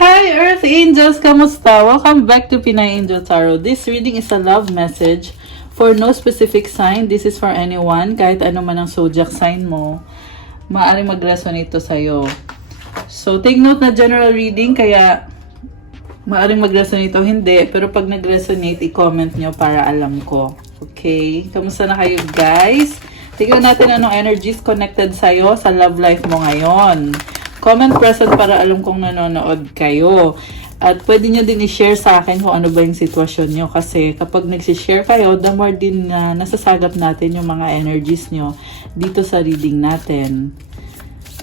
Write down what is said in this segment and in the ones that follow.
Hi Earth Angels! Kamusta? Welcome back to Pinay Angel Tarot. This reading is a love message for no specific sign. This is for anyone, kahit ano man ang zodiac sign mo. Maaaring mag-resonate to sa'yo. So, take note na general reading, kaya maaaring mag-resonate o hindi. Pero pag nag-resonate, i-comment nyo para alam ko. Okay? Kamusta na kayo guys? Tignan natin anong energies connected sa'yo sa love life mo ngayon. Comment present para alam kong nanonood kayo. At pwede nyo din i-share sa akin kung ano ba yung sitwasyon nyo. Kasi kapag nagsishare kayo, the more din na nasasagap natin yung mga energies nyo dito sa reading natin.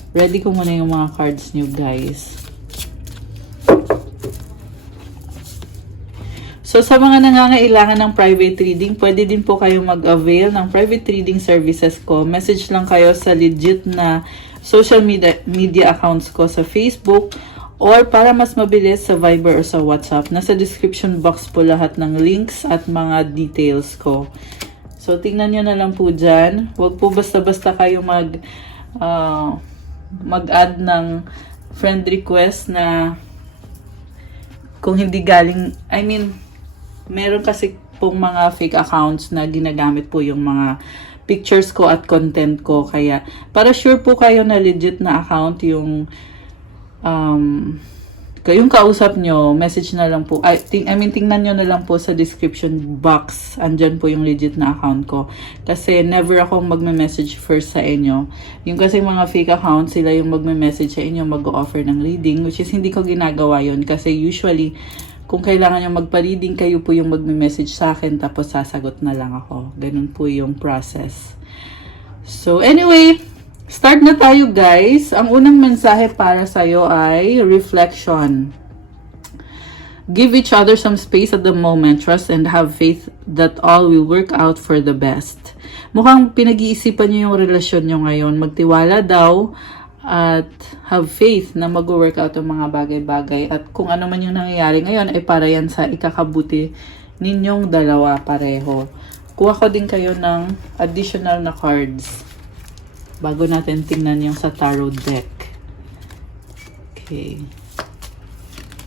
Ready ko muna yung mga cards nyo guys. So sa mga nangangailangan ng private reading, pwede din po kayong mag-avail ng private reading services ko. Message lang kayo sa legit na social media accounts ko sa Facebook or para mas mabilis sa Viber o sa WhatsApp. Nasa description box po lahat ng links at mga details ko. So tingnan nyo na lang po dyan. Huwag po basta-basta kayo mag-add ng friend request na kung hindi galing, meron kasi pong mga fake accounts na ginagamit po yung mga pictures ko at content ko. Kaya, para sure po kayo na legit na account yung kayong kausap nyo, message na lang po. Tingnan nyo na lang po sa description box. Andyan po yung legit na account ko. Kasi never akong magme-message first sa inyo. Yung kasi mga fake accounts, sila yung magme-message sa inyo, mag-offer ng reading, which is hindi ko ginagawa yun. Kasi usually, kung kailangan nyo magpa-reading, kayo po yung magme-message sa akin, tapos sasagot na lang ako. Ganun po yung process. So, anyway, start na tayo guys. Ang unang mensahe para sa'yo ay reflection. Give each other some space at the moment. Trust and have faith that all will work out for the best. Mukhang pinag-iisipan nyo yung relasyon nyo ngayon. Magtiwala daw at have faith na mag-work out ang mga bagay-bagay. At kung ano man yung nangyayari ngayon ay para yan sa ikakabuti ninyong dalawa pareho. Kuha ko din kayo ng additional na cards bago natin tingnan yung sa tarot deck. Okay.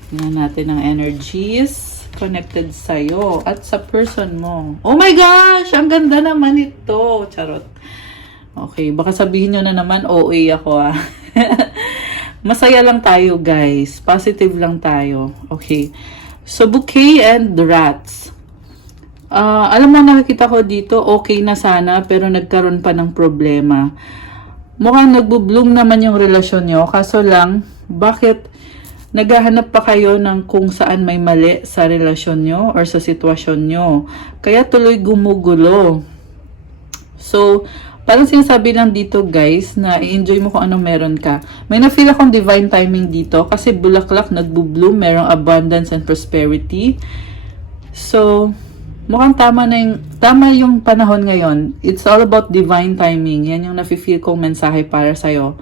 Tingnan natin ang energies connected sa'yo at sa person mo. Oh my gosh! Ang ganda naman ito! Charot. Okay, baka sabihin nyo na naman, OA ako ah. Masaya lang tayo guys. Positive lang tayo. Okay. So, bouquet and rats. Alam mo, nakikita ko dito, okay na sana, pero nagkaroon pa ng problema. Mukhang nagbo-bloom naman yung relasyon nyo. Kaso lang, bakit naghahanap pa kayo ng kung saan may mali sa relasyon nyo or sa sitwasyon nyo? Kaya tuloy gumugulo. So, parang sinasabi lang dito guys na i-enjoy mo kung anong meron ka. May na-feel akong divine timing dito kasi bulaklak nagbo-bloom, merong abundance and prosperity. So, mukhang tama yung panahon ngayon. It's all about divine timing. Yan yung nafe-feel kong mensahe para sa'yo.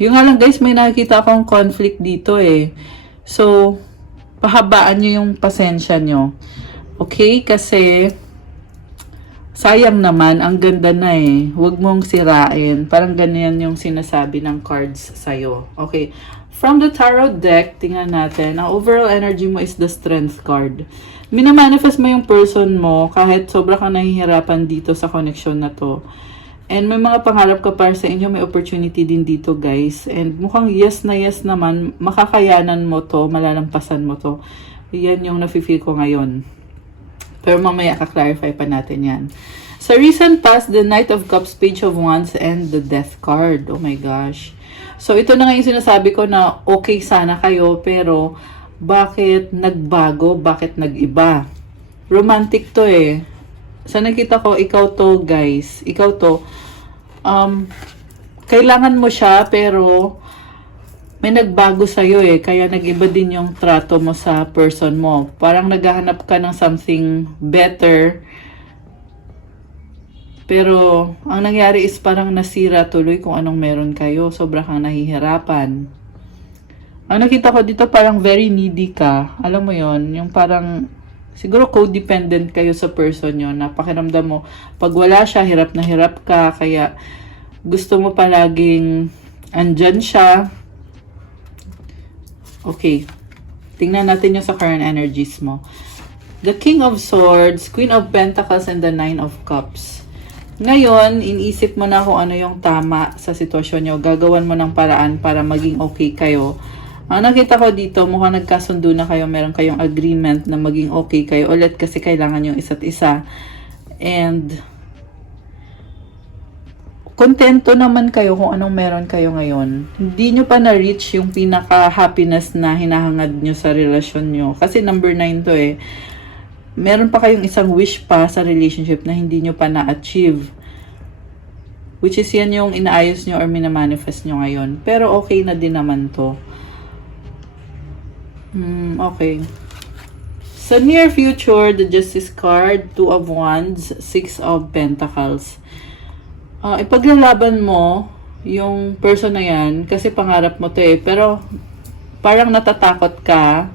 Yung nga lang guys, may nakikita akong conflict dito eh. So, pahabaan nyo yung pasensya nyo. Okay? Kasi sayang naman, ang ganda na eh. Huwag mong sirain. Parang ganyan yung sinasabi ng cards sa'yo. Okay. From the tarot deck, tingnan natin. Ang overall energy mo is the strength card. Minamanifest mo yung person mo kahit sobra kang nahihirapan dito sa connection na to. And may mga pangarap ka para sa inyo. May opportunity din dito guys. And mukhang yes na yes naman. Makakayanan mo to. Malalampasan mo to. Yan yung nafe-feel ko ngayon. Pero mamaya ka-clarify pa natin yan. Sa recent past, the Knight of Cups, Page of Wands, and the Death card. Oh my gosh. So, ito na nga yung sinasabi ko na okay sana kayo, pero bakit nagbago? Bakit nag-iba? Romantic to eh. Sa nakita ko, ikaw to guys. Ikaw to. Kailangan mo siya, pero may nagbago sa'yo eh, kaya nag-iba din yung trato mo sa person mo. Parang naghahanap ka ng something better, pero ang nangyari is parang nasira tuloy kung anong meron kayo. Sobra kang nahihirapan. Ang nakita ko dito parang very needy ka. Alam mo yon, yung parang siguro codependent kayo sa person nyo na pakiramdam mo, pag wala siya, hirap na hirap ka, kaya gusto mo palaging andyan siya. Okay. Tingnan natin yung sa current energies mo. The King of Swords, Queen of Pentacles, and the Nine of Cups. Ngayon, inisip mo na kung ano yung tama sa sitwasyon nyo. Gagawan mo ng paraan para maging okay kayo. Ang nakita ko dito, mukhang nagkasundo na kayo. Meron kayong agreement na maging okay kayo ulit kasi kailangan yung isa't isa. And kontento naman kayo kung anong meron kayo ngayon. Hindi nyo pa na-reach yung pinaka-happiness na hinahangad nyo sa relasyon nyo. Kasi number 9 to eh. Meron pa kayong isang wish pa sa relationship na hindi nyo pa na-achieve. Which is yan yung inaayos nyo or minamanifest nyo ngayon. Pero okay na din naman to. Okay. Sa near future, the Justice card, 2 of Wands, 6 of Pentacles. Ipaglalaban mo yung person na yan kasi pangarap mo to eh. Pero parang natatakot ka.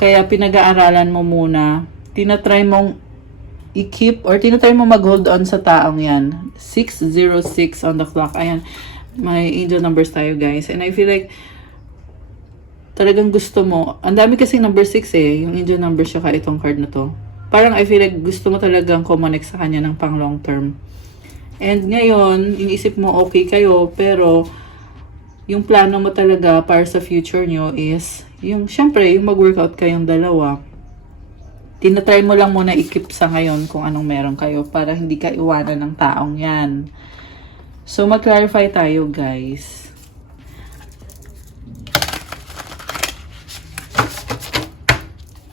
Kaya pinag-aaralan mo muna. Tinatry mong i-keep or tinatry mong mag-hold on sa taong yan. 606 on the clock. Ayan. May angel numbers tayo guys. And I feel like talagang gusto mo. Ang dami kasing number 6 eh. Yung angel numbers siya ka itong card na to. Parang I feel like gusto mo talagang connect sa kanya ng pang long term. And ngayon, iniisip mo okay kayo. Pero yung plano mo talaga para sa future nyo is yung syempre yung mag-workout kayong dalawa. Tinatry mo lang muna i-keep sa ngayon kung anong meron kayo para hindi ka iwanan ng taong yan. So, mag-clarify tayo, guys.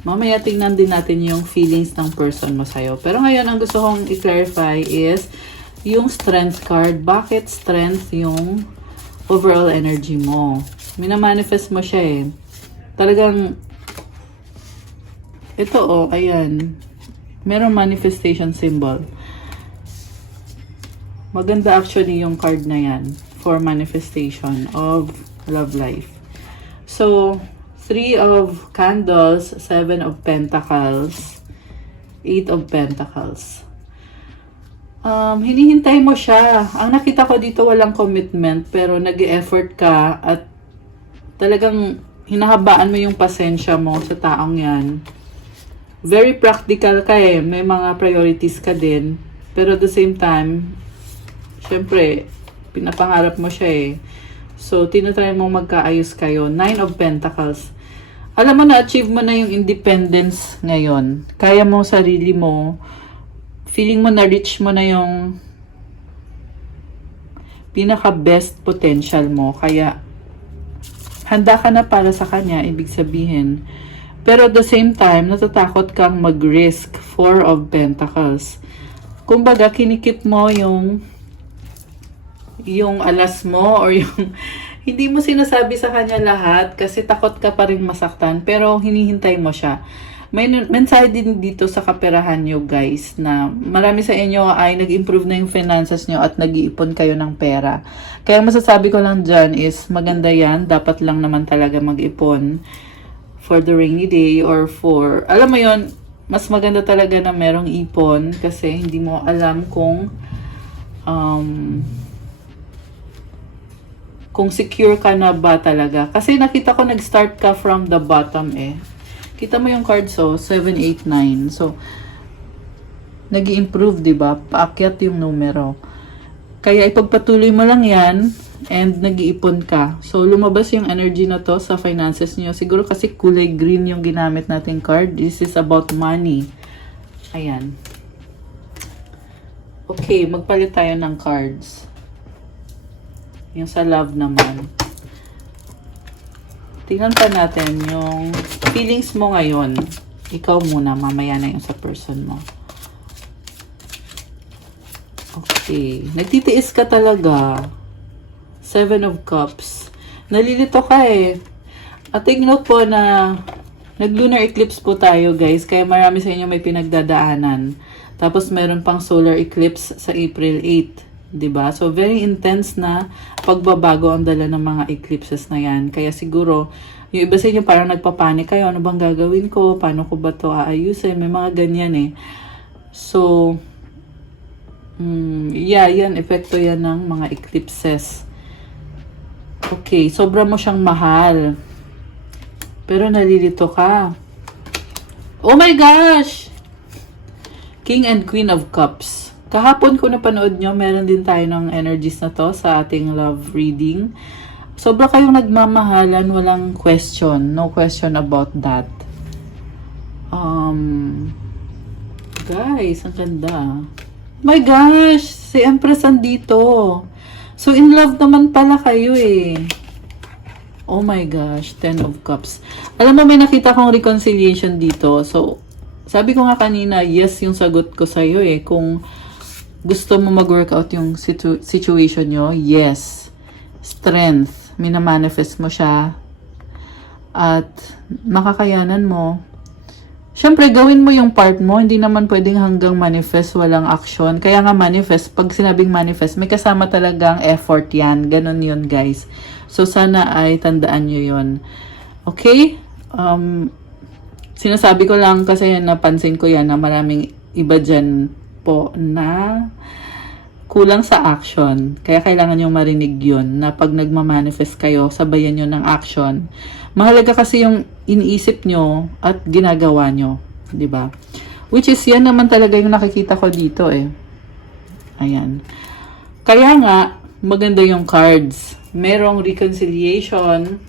Mamaya tingnan din natin yung feelings ng person mo sa'yo. Pero ngayon, ang gusto kong i-clarify is yung strength card. Bakit strength yung overall energy mo? Minamanifest mo siya eh. Talagang ito oh, ayan. Merong manifestation symbol. Maganda actually yung card na yan for manifestation of love life. So, 3 of Candles, 7 of Pentacles, 8 of Pentacles. Hinihintay mo siya. Ang nakita ko dito walang commitment pero nag-e-effort ka at talagang hinahabaan mo yung pasensya mo sa taong yan. Very practical ka eh. May mga priorities ka din. Pero at the same time, syempre, pinapangarap mo siya eh. So, tinatry mo magkaayos kayo. 9 of Pentacles. Alam mo, na-achieve mo na yung independence ngayon. Kaya mo sarili mo. Feeling mo na-reach mo na yung pinaka-best potential mo. Kaya, handa ka na para sa kanya, ibig sabihin. Pero at the same time, natatakot kang mag-risk. 4 of Pentacles. Kumbaga, kinikip mo yung alas mo or yung hindi mo sinasabi sa kanya lahat kasi takot ka pa rin masaktan pero hinihintay mo siya. May mensahe din dito sa kaperahan nyo guys na marami sa inyo ay nag-improve na yung finances nyo at nag-iipon kayo ng pera. Kaya masasabi ko lang dyan is maganda yan. Dapat lang naman talaga mag-ipon for the rainy day or for, alam mo yon, mas maganda talaga na merong ipon kasi hindi mo alam kung secure ka na ba talaga. Kasi nakita ko nag-start ka from the bottom eh. Kita mo yung card so 7, 8, 9. So nag-i-improve, 'di ba? Paakyat yung numero. Kaya ipagpatuloy mo lang 'yan and nag-iipon ka. So lumabas yung energy na to sa finances niyo. Siguro kasi kulay green yung ginamit nating card. This is about money. Ayan. Okay, magpalit tayo ng cards. Yung sa love naman. Tingnan pa natin yung feelings mo ngayon. Ikaw muna, mamaya na yung sa person mo. Okay. Nagtitiis ka talaga. 7 of Cups. Nalilito ka eh. At take note po na nag-lunar eclipse po tayo guys. Kaya marami sa inyo may pinagdadaanan. Tapos meron pang solar eclipse sa April 8. 'Di ba? So very intense na pagbabago ang dala ng mga eclipses na 'yan. Kaya siguro yung iba sa inyo parang nagpapanik kayo, ano bang gagawin ko? Paano ko ba 'to aayusin? May mga ganyan eh. So yeah, yan epekto yan ng mga eclipses. Okay, sobra mo siyang mahal. Pero nalilito ka. Oh my gosh! King and Queen of Cups. Kahapon kung napanood nyo, meron din tayo ng energies na to sa ating love reading. Sobra kayong nagmamahalan, walang question. No question about that. Guys, ang ganda. My gosh! Si Empress andito. So, in love naman pala kayo eh. Oh my gosh, 10 of Cups. Alam mo, may nakita kong reconciliation dito. So, sabi ko nga kanina, yes yung sagot ko sa'yo eh. Kung gusto mo mag-workout yung situation nyo, yes. Strength. Minamanifest mo siya. At makakayanan mo. Siyempre, gawin mo yung part mo. Hindi naman pwedeng hanggang manifest, walang action. Kaya nga manifest, pag sinabing manifest, may kasama talagang effort yan. Ganon yun, guys. So, sana ay tandaan nyo yun. Okay? Sinasabi ko lang kasi napansin ko yan na maraming iba dyan po na kulang sa action. Kaya kailangan nyo marinig yun na pag nagmamanifest kayo, sabayan nyo ng action. Mahalaga kasi yung iniisip nyo at ginagawa nyo. Diba? Which is yan naman talaga yung nakikita ko dito eh. Ayan. Kaya nga, maganda yung cards. Merong reconciliation.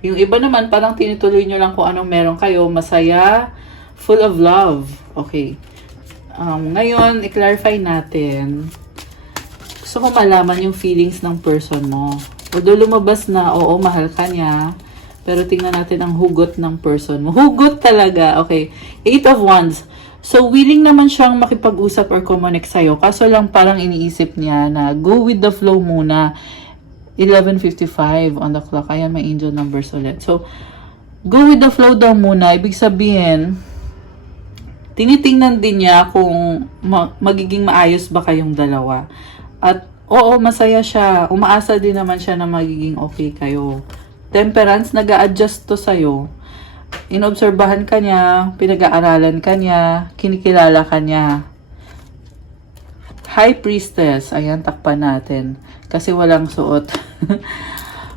Yung iba naman, parang tinutuloy nyo lang kung anong meron kayo. Masaya, full of love. Okay. Ngayon, i-clarify natin. Gusto ko malaman yung feelings ng person mo. Although lumabas na, oo, mahal ka niya. Pero tingnan natin ang hugot ng person mo. Hugot talaga. Okay. 8 of Wands. So, willing naman siyang makipag-usap or connect sa'yo. Kaso lang parang iniisip niya na go with the flow muna. 11:55 on the clock. Ayan, may angel numbers ulit. So, go with the flow daw muna. Ibig sabihin, tinitingnan din niya kung magiging maayos ba kayong dalawa. At, oo, masaya siya. Umaasa din naman siya na magiging okay kayo. Temperance, nag-a-adjust to sa'yo. Inobserbahan ka niya, pinag-aaralan ka niya, kinikilala ka niya. High Priestess. Ayan, takpan natin. Kasi walang suot.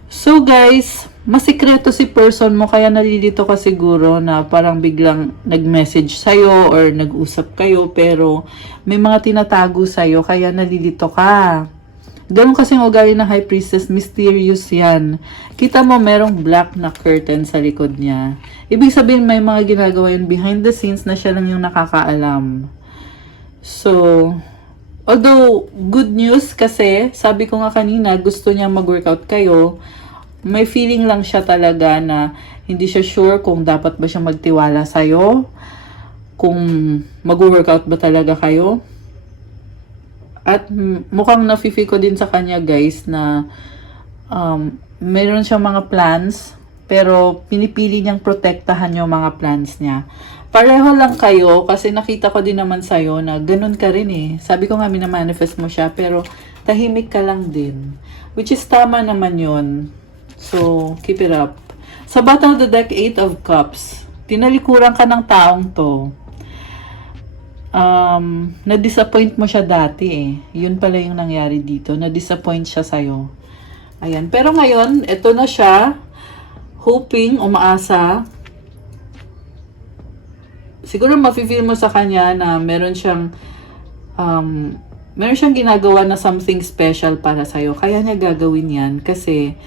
So guys, masikreto si person mo, kaya nalilito ka siguro na parang biglang nag-message sa'yo or nag-usap kayo, pero may mga tinatago sa'yo, kaya nalilito ka. Ganun kasing ugali ng High Priestess, mysterious yan. Kita mo, merong black na curtain sa likod niya. Ibig sabihin, may mga ginagawa yun behind the scenes na siya lang yung nakakaalam. So, although, good news kasi, sabi ko nga kanina, gusto niya mag-workout kayo, may feeling lang siya talaga na hindi siya sure kung dapat ba siya magtiwala sa'yo, kung mag-workout ba talaga kayo. At mukhang nafe-feel ko din sa kanya guys na meron siyang mga plans pero pinipili niyang protektahan yung mga plans niya. Pareho lang kayo kasi nakita ko din naman sa'yo na ganun ka rin eh. Sabi ko nga minamanifest mo siya pero tahimik ka lang din. Which is tama naman yun. So, keep it up. Sa bottom of the deck, 8 of Cups. Tinalikuran ka ng taong to. Na-disappoint mo siya dati eh. Yun pala yung nangyari dito. Na-disappoint siya sa'yo. Ayan. Pero ngayon, eto na siya. Hoping, umaasa. Siguro mafe-feel mo sa kanya na meron siyang ginagawa na something special para sa'yo. Kaya niya gagawin yan kasi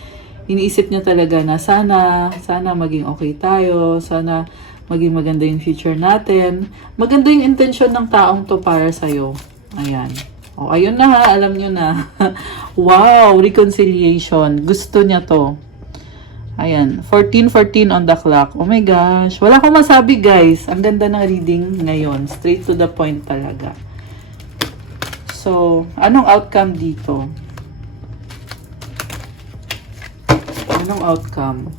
iniisip niya talaga na sana maging okay tayo. Sana maging maganda yung future natin. Maganda yung intention ng taong to para sa'yo. Ayan. O, ayun na ha. Alam nyo na. Wow! Reconciliation. Gusto niya to. Ayan. 14:14 on the clock. Oh my gosh. Wala akong masabi guys. Ang ganda ng reading ngayon. Straight to the point talaga. So, anong outcome dito? Anong outcome?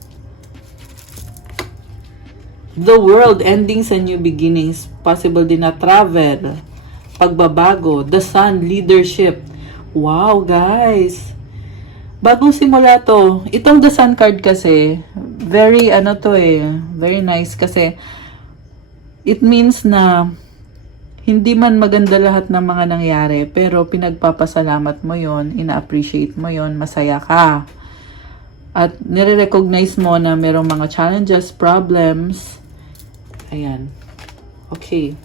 The world, endings and new beginnings. Possible din na travel, pagbabago, the sun, leadership. Wow, guys. Bagong simula to. Itong the sun card kasi, very very nice kasi it means na hindi man maganda lahat ng mga nangyari, pero pinagpapasalamat mo yon, ina-appreciate mo yon, masaya ka. At nire-recognize mo na merong mga challenges, problems. Ayan. Okay.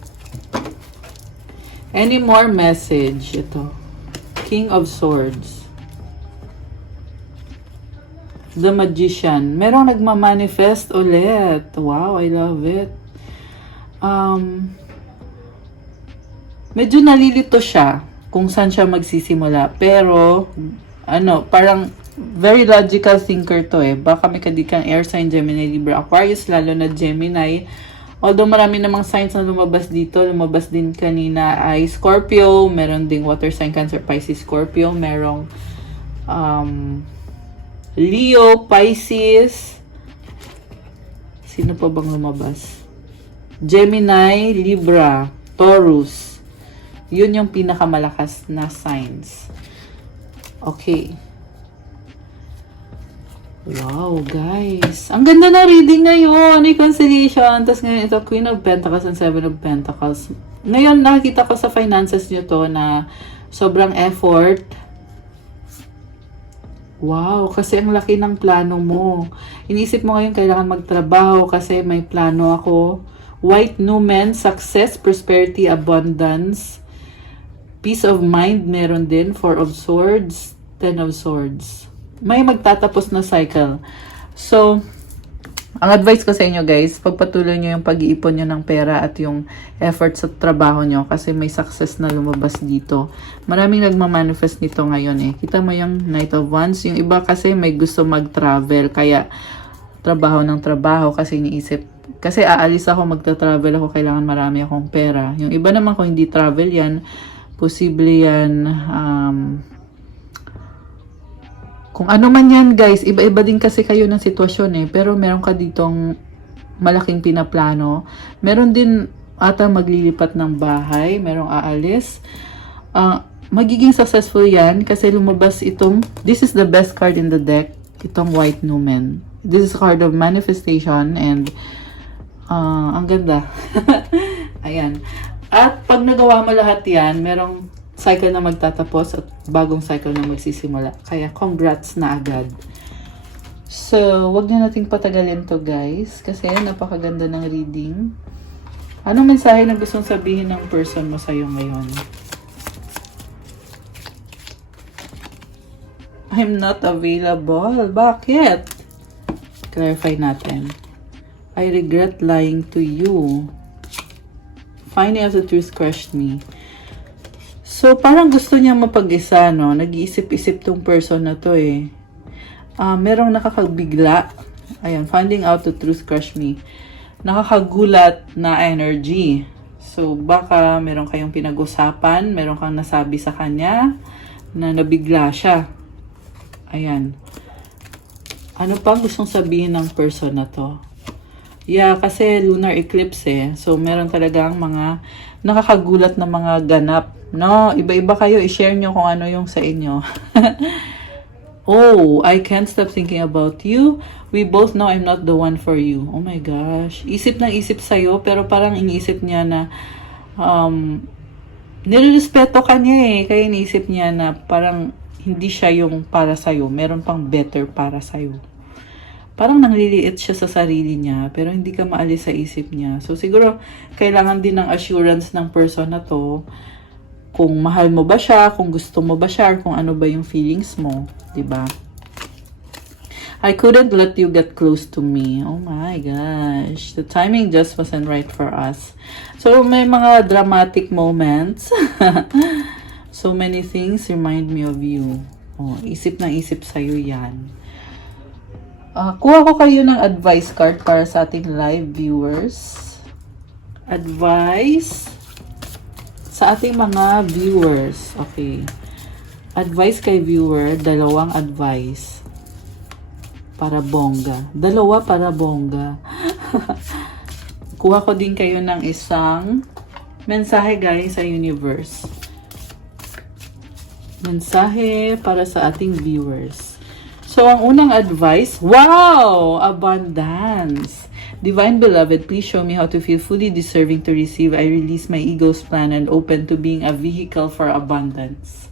Any more message? Ito. King of Swords. The Magician. Merong nagmamanifest ulit. Wow, I love it. Medyo nalilito siya kung saan siya magsisimula. Pero, parang very logical thinker to eh. Baka may kadikang air sign, Gemini, Libra, Aquarius, lalo na Gemini. Although marami namang signs na lumabas dito, lumabas din kanina ay Scorpio, meron ding water sign, Cancer, Pisces, Scorpio, merong Leo, Pisces. Sino pa bang lumabas? Gemini, Libra, Taurus. Yun yung pinakamalakas na signs. Okay. Wow, guys. Ang ganda na reading ngayon. Reconciliation. Tapos ngayon ito, Queen of Pentacles and Seven of Pentacles. Ngayon, nakikita ko sa finances nyo to na sobrang effort. Wow, kasi ang laki ng plano mo. Inisip mo ngayon kailangan magtrabaho kasi may plano ako. White Numen, success, prosperity, abundance. Peace of mind, meron din. Four of Swords, Ten of Swords. May magtatapos na cycle. So, ang advice ko sa inyo guys, pagpatuloy nyo yung pag-iipon nyo ng pera at yung effort sa trabaho nyo kasi may success na lumabas dito. Maraming nagmamanifest nito ngayon eh. Kita mo yung Knight of Wands. Yung iba kasi may gusto mag-travel kaya trabaho ng trabaho kasi iniisip. Kasi aalis ako, magta-travel ako, kailangan marami akong pera. Yung iba naman kung hindi travel yan, posible yan, kung ano man yan guys, iba-iba din kasi kayo ng sitwasyon eh. Pero meron ka ditong malaking pinaplano. Meron din ata maglilipat ng bahay. Merong aalis. Magiging successful yan kasi lumabas itong, this is the best card in the deck, itong White Numen. This is a card of manifestation and ang ganda. Ayan. At pag nagawa mo lahat yan, merong cycle na magtatapos at bagong cycle na magsisimula. Kaya congrats na agad. So, wag na nating patagalin to guys. Kasi napakaganda ng reading. Anong mensahe na gustong sabihin ng person mo sa'yo ngayon? I'm not available. Bakit? Clarify natin. I regret lying to you. Finding out the truth crushed me. So, parang gusto niya mapag-isa, no? Nag-iisip-isip tong person na to, eh. Merong nakakabigla. Ayan, finding out the truth crushed me. Nakakagulat na energy. So, baka meron kayong pinag-usapan, meron kang nasabi sa kanya na nabigla siya. Ayan. Ano pa gustong sabihin ng person na to? Yeah, kasi lunar eclipse, eh. So, meron talagang mga nakakagulat na mga ganap. No, iba-iba kayo. I-share nyo kung ano yung sa inyo. Oh, I can't stop thinking about you. We both know I'm not the one for you. Oh my gosh. Isip ng isip sa'yo, pero parang iniisip niya na nirerespeto ka niya eh. Kaya iniisip niya na parang hindi siya yung para sa'yo. Meron pang better para sa'yo. Parang nangliliit siya sa sarili niya, pero hindi ka maalis sa isip niya. So, siguro, kailangan din ng assurance ng person na to kung mahal mo ba siya, kung gusto mo ba siya, or kung ano ba yung feelings mo, diba? I couldn't let you get close to me. Oh my gosh. The timing just wasn't right for us. So, may mga dramatic moments. So many things remind me of you. Oh, isip na isip sa'yo yan. Kuha ko kayo ng advice card para sa ating live viewers. Advice sa ating mga viewers. Okay. Advice kay viewer, dalawang advice. Para bongga. Dalawa para bongga. Kuha ko din kayo ng isang mensahe guys sa universe. Mensahe para sa ating viewers. So, ang unang advice, wow! Abundance. Divine Beloved, please show me how to feel fully deserving to receive. I release my ego's plan and open to being a vehicle for abundance.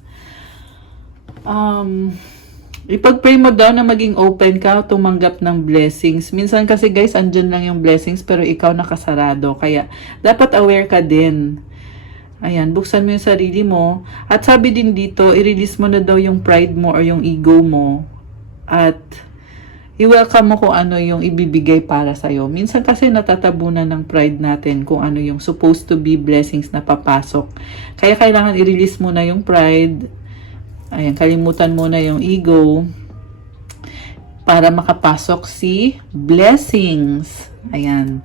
ipag-pray mo daw na maging open ka, tumanggap ng blessings. Minsan kasi guys, andyan lang yung blessings, pero ikaw nakasarado. Kaya, dapat aware ka din. Ayan, buksan mo yung sarili mo. At sabi din dito, i-release mo na daw yung pride mo or yung ego mo. At, i-welcome mo kung ano yung ibibigay para sa'yo. Minsan kasi natatabunan ng pride natin kung ano yung supposed to be blessings na papasok. Kaya kailangan i-release mo na yung pride. Ayan, kalimutan mo na yung ego para makapasok si blessings. Ayan.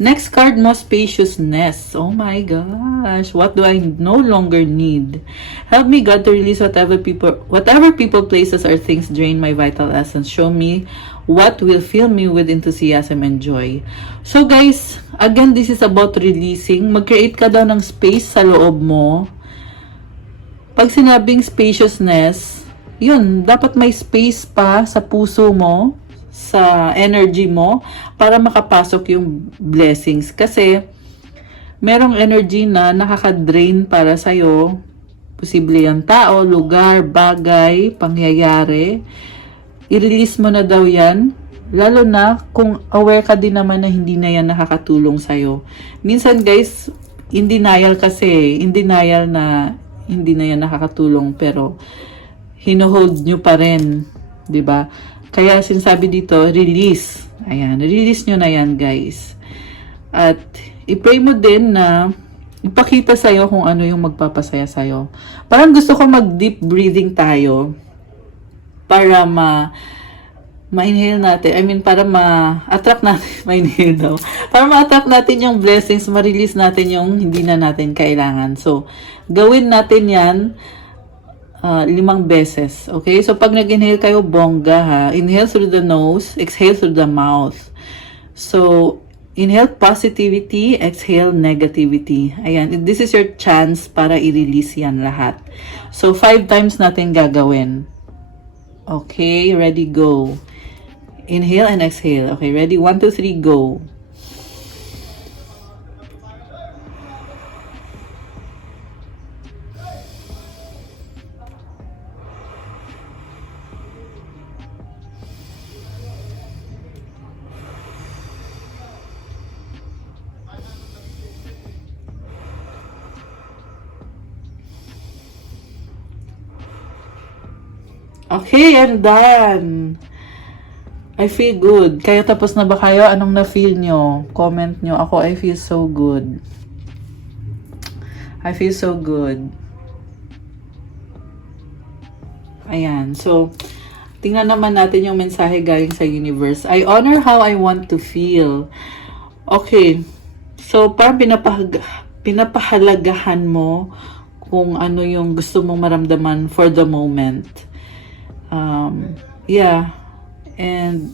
Next card mo, spaciousness. Oh my gosh. What do I no longer need? Help me, God, to release whatever people, places, or things drain my vital essence. Show me what will fill me with enthusiasm and joy. So guys, again, this is about releasing. Mag-create ka daw ng space sa loob mo. Pag sinabing spaciousness, yun, dapat may space pa sa puso mo, sa energy mo, para makapasok yung blessings. Kasi, merong energy na nakaka-drain para sa'yo. Posible yan tao, lugar, bagay, pangyayari. I-release mo na daw yan. Lalo na kung aware ka din naman na hindi na yan nakakatulong sa'yo. Minsan guys, in denial kasi, na hindi na yan nakakatulong, pero hino-hold nyo pa rin, 'di ba? Kaya sinasabi dito, release. Ayan, release nyo na yan, guys. At i-pray mo din na ipakita sa'yo kung ano yung magpapasaya sa'yo. Parang gusto ko mag-deep breathing tayo para ma-inhale natin. I mean, para ma-attract natin. Ma-inhale daw. Para ma-attract natin yung blessings, ma-release natin yung hindi na natin kailangan. So, gawin natin yan 5 beses. Okay? So, pag nag-inhale kayo, bongga ha. Inhale through the nose, exhale through the mouth. So, inhale positivity, exhale negativity. Ayan. This is your chance para i-release yan lahat. So, 5 times natin gagawin. Okay? Ready, go. Inhale and exhale. Okay, ready? 1, 2, 3, go. Okay, I'm done. I feel good. Kaya tapos na ba kayo? Anong na-feel nyo? Comment nyo. Ako, I feel so good. I feel so good. Ayan. So, tingnan naman natin yung mensahe galing sa universe. I honor how I want to feel. Okay. So, parang pinapahalagahan mo kung ano yung gusto mong maramdaman for the moment. Yeah. And,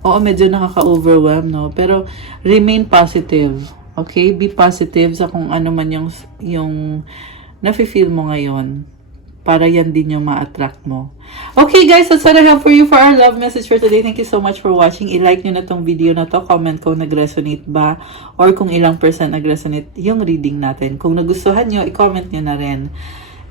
oo, medyo nakaka-overwhelm, no? Pero, remain positive. Okay? Be positive sa kung ano man yung nafe-feel mo ngayon. Para yan din yung ma-attract mo. Okay, guys, that's what I have for you for our love message for today. Thank you so much for watching. I-like nyo na tong video na to. Comment kung nag-resonate ba or kung ilang % nag-resonate yung reading natin. Kung nagustuhan nyo, i-comment nyo na rin.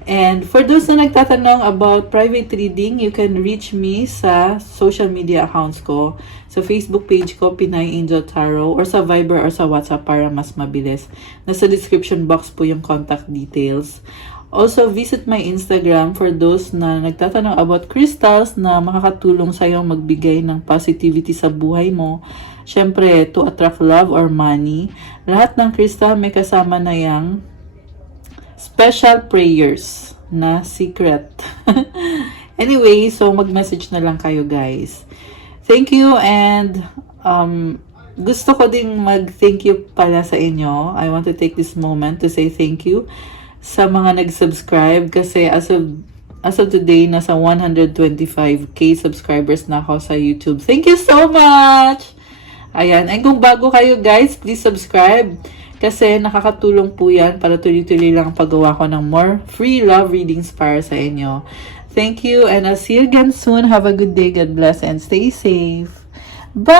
And for those na nagtatanong about private reading, you can reach me sa social media accounts ko. Sa Facebook page ko, Pinay Angel Tarot, or sa Viber or sa WhatsApp para mas mabilis. Nasa description box po yung contact details. Also, visit my Instagram for those na nagtatanong about crystals na makakatulong sa'yo magbigay ng positivity sa buhay mo. Siyempre, to attract love or money. Lahat ng crystal may kasama na yang special prayers na secret. Anyway, so mag-message na lang kayo, guys. Thank you, and gusto ko ding mag-thank you pala sa inyo. I want to take this moment to say thank you sa mga nag-subscribe kasi as of today, nasa 125k subscribers na ako sa YouTube. Thank you so much! Ayan, and kung bago kayo, guys, please subscribe. Kasi nakakatulong po yan para tuloy-tuloy lang paggawa ko ng more free love readings para sa inyo. Thank you, and I'll see you again soon. Have a good day. God bless and stay safe. Bye!